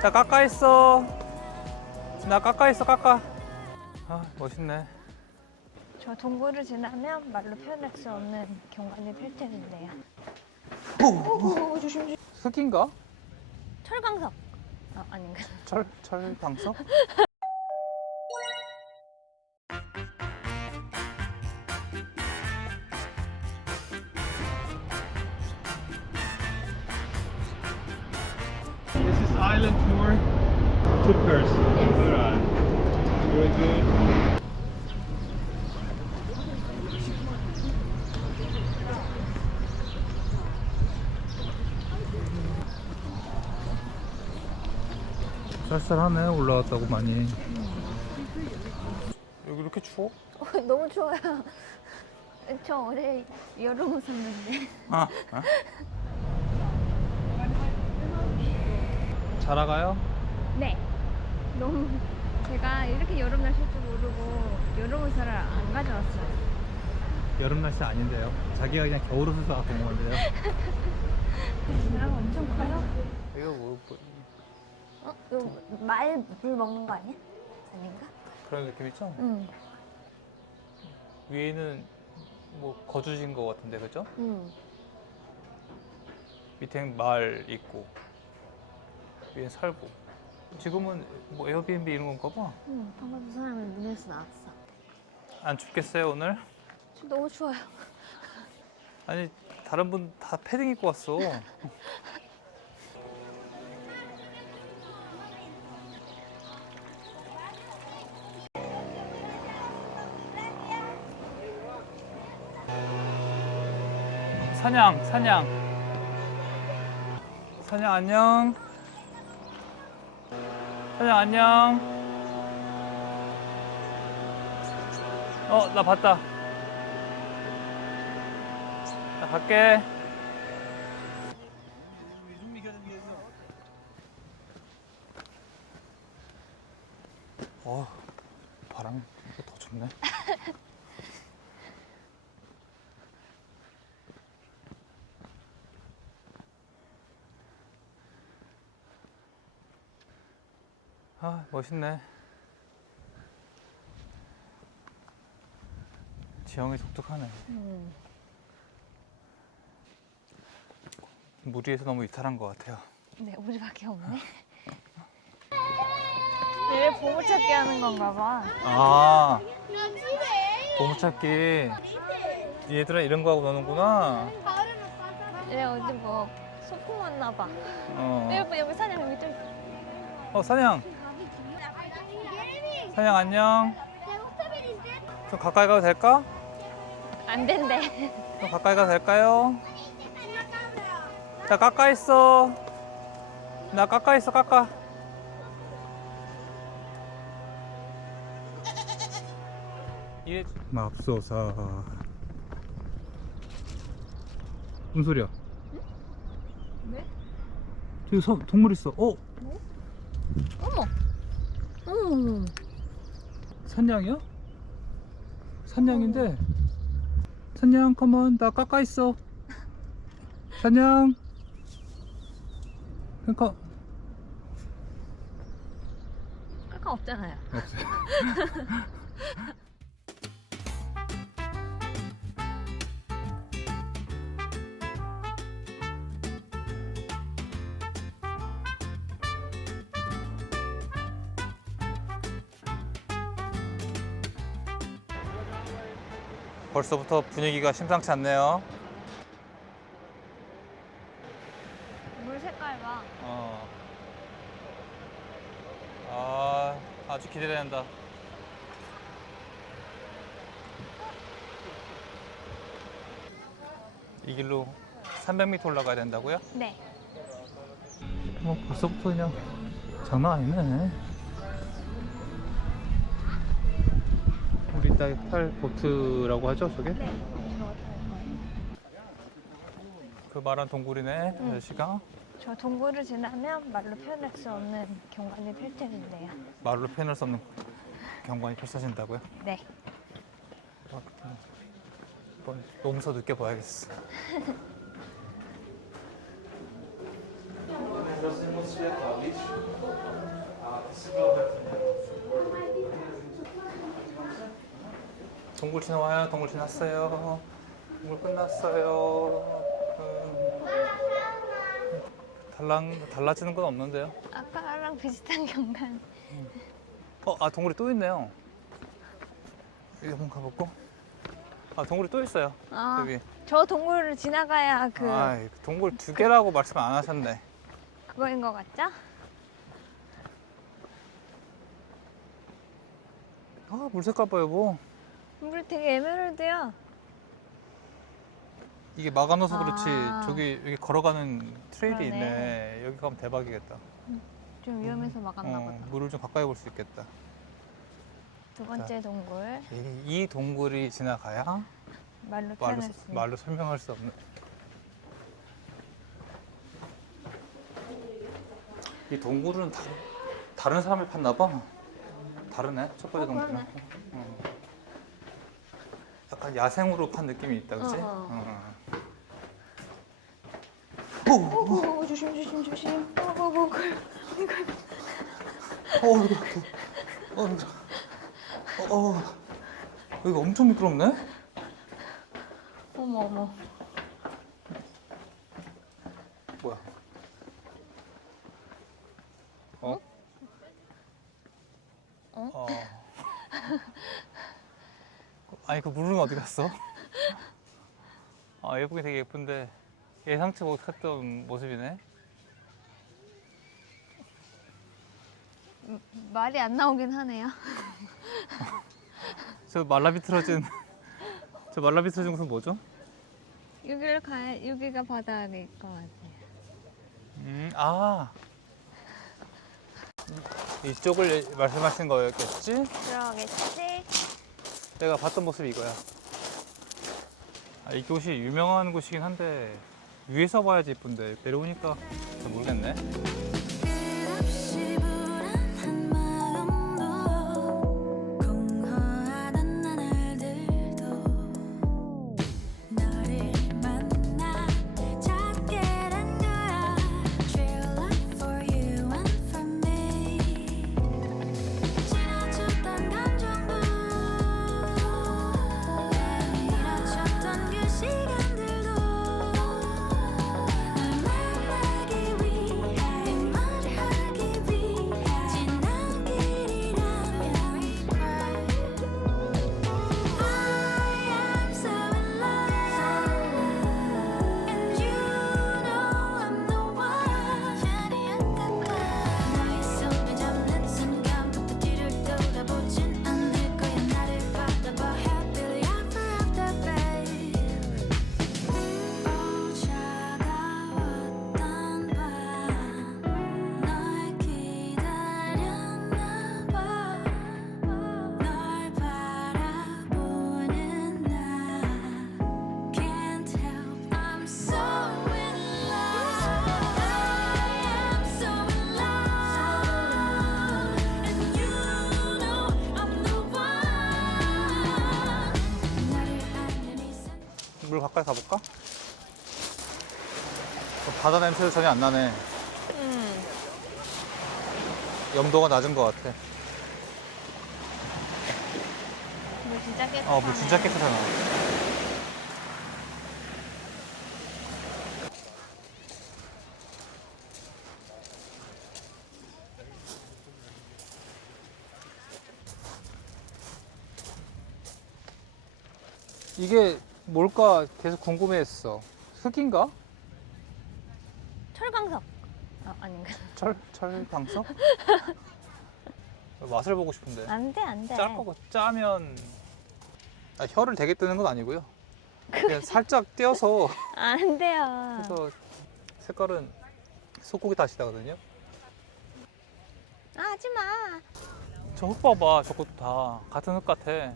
자 깎아 있어. 나 깎아 있어 깎아. 아 멋있네. 저 동굴을 지나면 말로 표현할 수 없는 경관이 펼쳐진대요. 오, 조심 조심. 흙인가? 철광석. 아, 아닌가? 철 철방석? Two person. Alright. Very good. 쌀쌀하네 올라왔다고 많이. 여기 이렇게 추워? 어, 너무 추워요. 저 어제 여름 옷 샀는데. 아. 아. 자라가요? 네. 너무 제가 이렇게 여름 날씨 줄 모르고 여름 옷을 안 가져왔어요. 여름 날씨 아닌데요. 자기가 그냥 겨울 옷을 사갖고 온 건데요. 사람 엄청 커요. 이거 뭐, 뭐 어? 이거 말물 먹는 거 아니야? 아닌가? 그런 느낌 있죠? 응. 위에는 뭐 거주진 것 같은데 그죠? 응. 밑에는 말 있고 위엔 살고 지금은 뭐 에어비앤비 이런 건가 봐. 응. 방금 사람이 문에서 나왔어. 안 춥겠어요 오늘? 지금 너무 추워요. 아니 다른 분 다 패딩 입고 왔어. 사냥, 사냥. 사냥 안녕. 사냥 안녕. 어, 나 봤다. 나 갈게. 어, 바람 이거 더 좋네. 아, 멋있네. 지형이 독특하네. 응. 물 위에서 너무 이탈한 것 같아요. 네, 우리밖에 없네. 얘네 보물찾기 하는 건가 봐. 아, 보물찾기. 얘들아 이런 거 하고 노는구나. 얘네 어디 뭐 소풍 왔나 봐. 어, 여기 여기 사냥 여기 좀. 어 사냥. 사냥 안녕. 좀 가까이 가도 될까? 안 된대. 좀 가까이 가도 될까요? 자, 가까이 있어. 나 가까이 있어, 가까. 이래 맙소사. 무슨 소리야? 왜? 저기 서, 동물 있어. 어? 어머. 어머. 산양이야? 산양인데. 산양, 컴온. 나 가까이 있어. 산양. 그러니까 까까 없잖아요. 없어요. 벌써부터 분위기가 심상치 않네요. 물 색깔 봐. 어. 아, 아주 기대된다. 이 길로 300m 올라가야 된다고요? 네. 뭐 벌써부터 그냥 장난 아니네. 우리 이따 탈 보트라고 하죠, 저게? 네. 저거 탈 거예요. 그 말한 동굴이네, 응. 아저씨가. 저 동굴을 지나면 말로 표현할 수 없는 경관이 펼쳐진대요. 말로 표현할 수 없는 경관이 펼쳐진다고요? 네. 아, 음. 한번 몸소 느껴봐야겠어. 동굴 지나 와요. 동굴 지났어요. 동굴 끝났어요. 음. 달랑 달라지는 건 없는데요. 아까랑 비슷한 경관. 어, 아 동굴이 또 있네요. 여기 한번 가볼까? 아 동굴이 또 있어요. 아, 여기. 저 동굴을 지나가야 그 아, 동굴 두 개라고 말씀 안 하셨네. 그거인 것 같죠? 아, 물 색깔 봐요, 뭐. 물 되게 에메랄드야. 이게 막아놔서 그렇지. 아. 저기 여기 걸어가는 트레일이 그러네. 있네. 여기 가면 대박이겠다. 좀 위험해서 막았나 어, 보다. 물을 좀 가까이 볼 수 있겠다. 두 번째 동굴 이, 이 동굴이 지나가야 말로 말로, 표현할 수. 말로 설명할 수 없는. 이 동굴은 다, 다른 사람이 팠나 봐. 다르네. 첫 번째 어, 동굴은. 그러네. 어. 약간 야생으로 판 느낌이 있다, 그치? 어, 어. 오, 오, 오, 조심 조심 조심. 오, 오, 오, 그, 어, 이거, 이거, 어, 이거, 어, 어, 여기 엄청 미끄럽네? 어머 어머. 뭐야? 어? 어? 어. 아니 그 물은 어디 갔어? 아 예쁘긴 되게 예쁜데 예상치 못했던 모습이네. 말이 안 나오긴 하네요. 저 말라비틀어진 저 말라비틀어진 곳은 뭐죠? 여기를 가 여기가 바다일 것 같아요. 음, 아 이- 이쪽을 말씀하신 거였겠지? 그러겠지? 내가 봤던 모습이 이거야. 아, 이 곳이 유명한 곳이긴 한데 위에서 봐야지 이쁜데 내려오니까 잘 모르겠네. 가까이 가볼까? 어, 바다 냄새도 전혀 안 나네. 음. 염도가 낮은 것 같아. 물 진짜 깨끗하네. 어, 물 진짜 깨끗하나. 이게 뭘까 계속 궁금해했어. 흙인가? 철광석. 아, 아닌가? 철, 철방석? 맛을 보고 싶은데. 안 돼, 안 돼. 짤 거고 짜면 아, 혀를 되게 뜨는 건 아니고요. 그냥 살짝 띄어서 안 돼요. 그래서 색깔은 소고기 다시다거든요. 아, 하지 마. 저 흙 봐봐. 저것도 다 같은 흙 같아.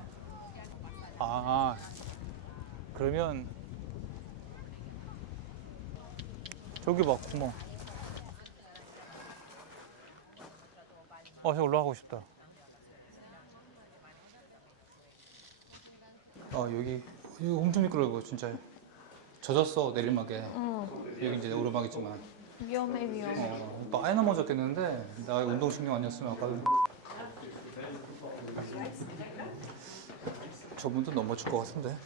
아 그러면 저기 봐 구멍. 어, 저 올라가고 싶다. 어 여기 여기 엄청 미끄러워 이거 진짜. 젖었어 내리막에. 어. 여기 이제 오르막이지만 위험해 위험해. 어, 많이 넘어졌겠는데 나 운동신경 아니었으면 아까 저분도 넘어질 것 같은데